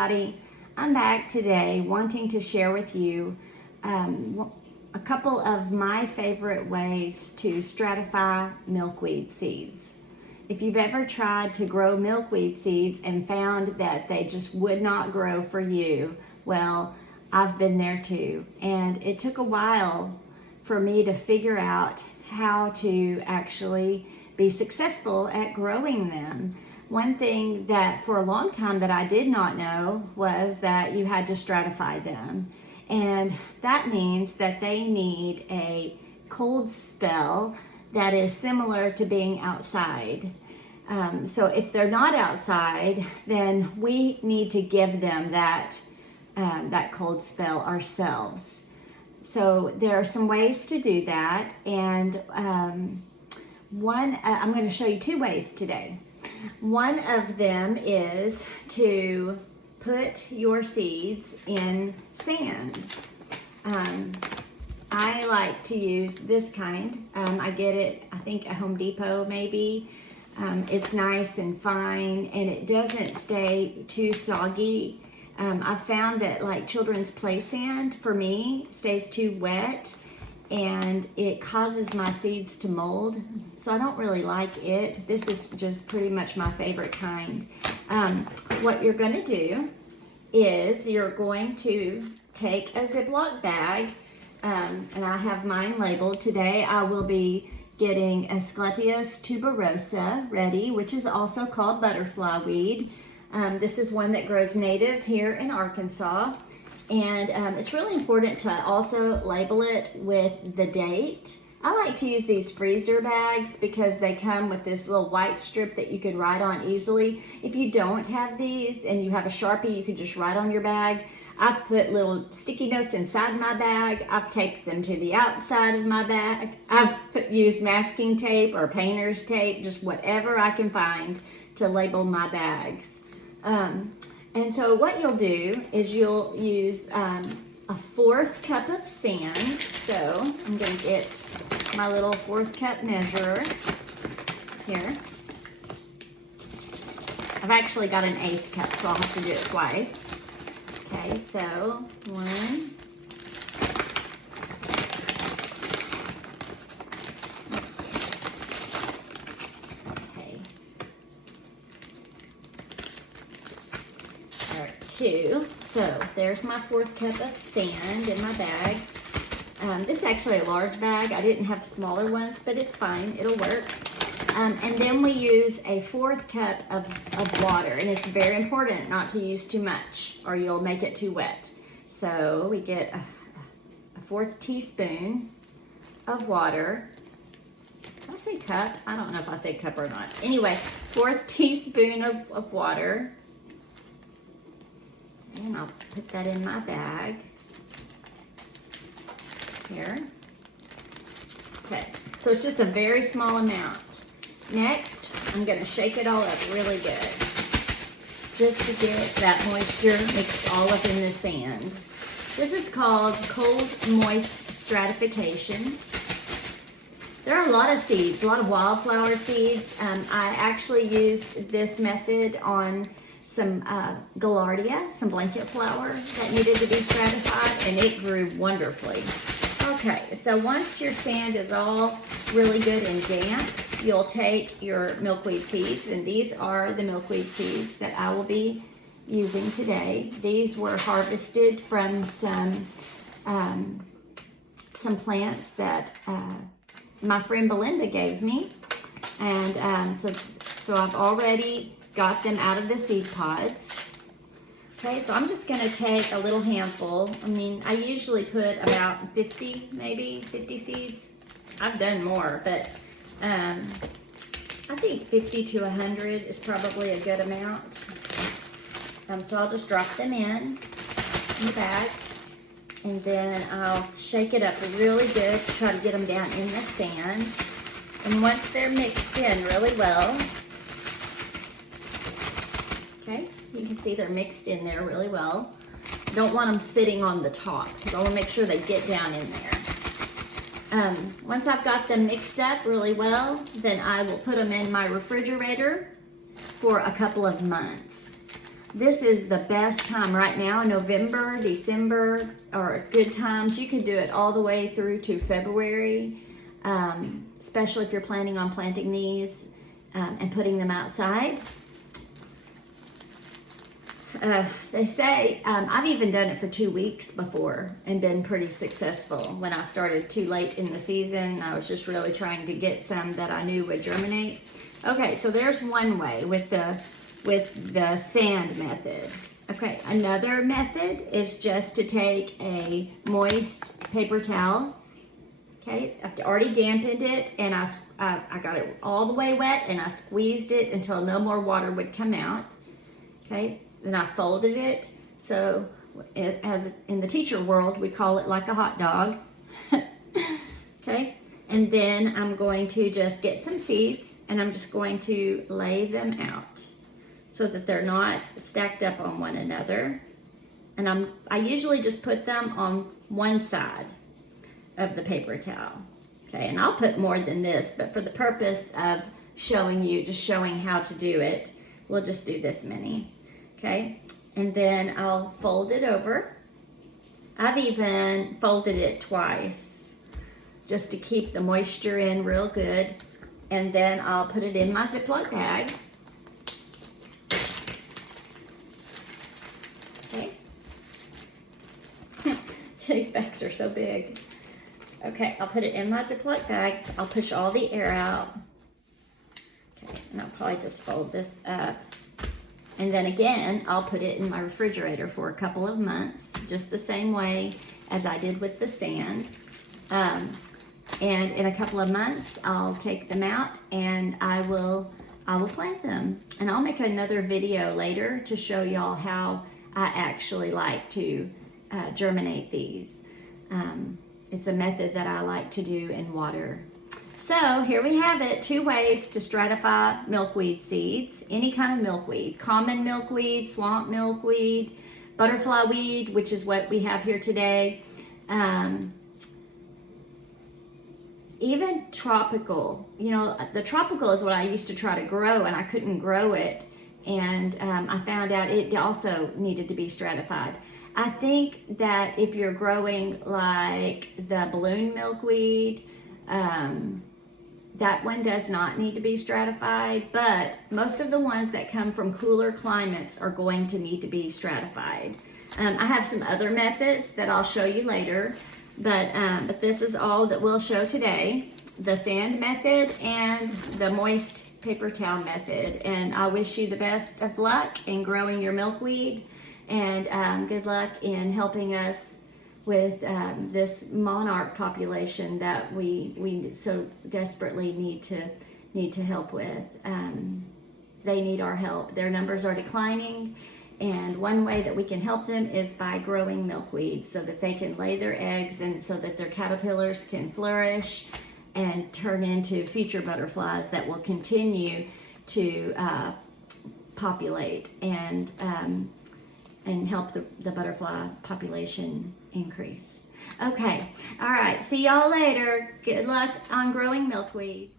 everybody. I'm back today wanting to share with you a couple of my favorite ways to stratify milkweed seeds. If you've ever tried to grow milkweed seeds and found that they just would not grow for you, well, I've been there too. And it took a while for me to figure out how to actually be successful at growing them. One thing that for a long time that I did not know was that you had to stratify them. And that means that they need a cold spell that is similar to being outside. So if they're not outside, then we need to give them that cold spell ourselves. So there are some ways to do that, and I'm going to show you two ways today. One of them is to put your seeds in sand. I like to use this kind. I get it, I think, at Home Depot maybe. It's nice and fine, and it doesn't stay too soggy. I've found that like children's play sand, for me, stays too wet and it causes my seeds to mold. So I don't really like it. This is just pretty much my favorite kind. What you're gonna do is you're going to take a Ziploc bag, and I have mine labeled. Today I will be getting Asclepias tuberosa ready, which is also called butterfly weed. This is one that grows native here in Arkansas. And it's really important to also label it with the date. I like to use these freezer bags because they come with this little white strip that you could write on easily. If you don't have these and you have a Sharpie, you can just write on your bag. I've put little sticky notes inside my bag. I've taped them to the outside of my bag. I've used masking tape or painter's tape, just whatever I can find to label my bags. And so what you'll do is you'll use a 1/4 cup of sand. So I'm going to get my little 1/4 cup measurer here. I've actually got an 1/8 cup, so I'll have to do it twice. Okay, so 1. Okay. 2. So there's my 1/4 cup of sand in my bag. This is actually a large bag. I didn't have smaller ones, but it's fine. It'll work. And then we use a 1/4 cup of water. And it's very important not to use too much or you'll make it too wet. So we get a 1/4 teaspoon of water. Did I say cup? I don't know if I said cup or not. Anyway, 1/4 teaspoon of water. And I'll put that in my bag here. Okay, so it's just a very small amount. Next, I'm going to shake it all up really good, just to get that moisture mixed all up in the sand. This is called cold moist stratification. There are a lot of seeds, a lot of wildflower seeds. I actually used this method on some gaillardia, some blanket flower that needed to be stratified, and it grew wonderfully. Okay, so once your sand is all really good and damp, you'll take your milkweed seeds, and these are the milkweed seeds that I will be using today. These were harvested from some plants that my friend Belinda gave me, and so I've already got them out of the seed pods. Okay, so I'm just going to take a little handful. I mean, I usually put about 50 seeds. I've done more, but I think 50 to 100 is probably a good amount. So I'll just drop them in the bag, and then I'll shake it up really good to try to get them down in the sand. And once they're mixed in really well, okay, you can see they're mixed in there really well. Don't want them sitting on the top, because I want to make sure they get down in there. Once I've got them mixed up really well, then I will put them in my refrigerator for a couple of months. This is the best time right now. November, December are good times. You can do it all the way through to February, especially if you're planning on planting these and putting them outside. They say, I've even done it for 2 weeks before and been pretty successful. When I started too late in the season, I was just really trying to get some that I knew would germinate. Okay, so there's one way with the sand method. Okay, another method is just to take a moist paper towel. Okay, I've already dampened it, and I got it all the way wet, and I squeezed it until no more water would come out. Okay, then I folded it. So as in the teacher world, we call it like a hot dog. Okay, and then I'm going to just get some seeds, and I'm just going to lay them out so that they're not stacked up on one another. And I usually just put them on one side of the paper towel. Okay, and I'll put more than this, but for the purpose of showing you, just showing how to do it, we'll just do this many. Okay, and then I'll fold it over. I've even folded it twice just to keep the moisture in real good. And then I'll put it in my Ziploc bag. Okay. These bags are so big. Okay, I'll put it in my Ziploc bag. I'll push all the air out. Okay, and I'll probably just fold this up. And then again, I'll put it in my refrigerator for a couple of months, just the same way as I did with the sand. And in a couple of months, I'll take them out and I will plant them. And I'll make another video later to show y'all how I actually like to germinate these. It's a method that I like to do in water. So here we have it, 2 ways to stratify milkweed seeds. Any kind of milkweed, common milkweed, swamp milkweed, butterfly weed, which is what we have here today. Even tropical, you know, the tropical is what I used to try to grow and I couldn't grow it. And I found out it also needed to be stratified. I think that if you're growing like the balloon milkweed, that one does not need to be stratified, but most of the ones that come from cooler climates are going to need to be stratified. I have some other methods that I'll show you later, but this is all that we'll show today, the sand method and the moist paper towel method. And I wish you the best of luck in growing your milkweed, and good luck in helping us with this monarch population that we so desperately need to help with. They need our help. Their numbers are declining, and one way that we can help them is by growing milkweed so that they can lay their eggs and so that their caterpillars can flourish and turn into future butterflies that will continue to populate and help the butterfly population increase. Okay, all right, see y'all later. Good luck on growing milkweed.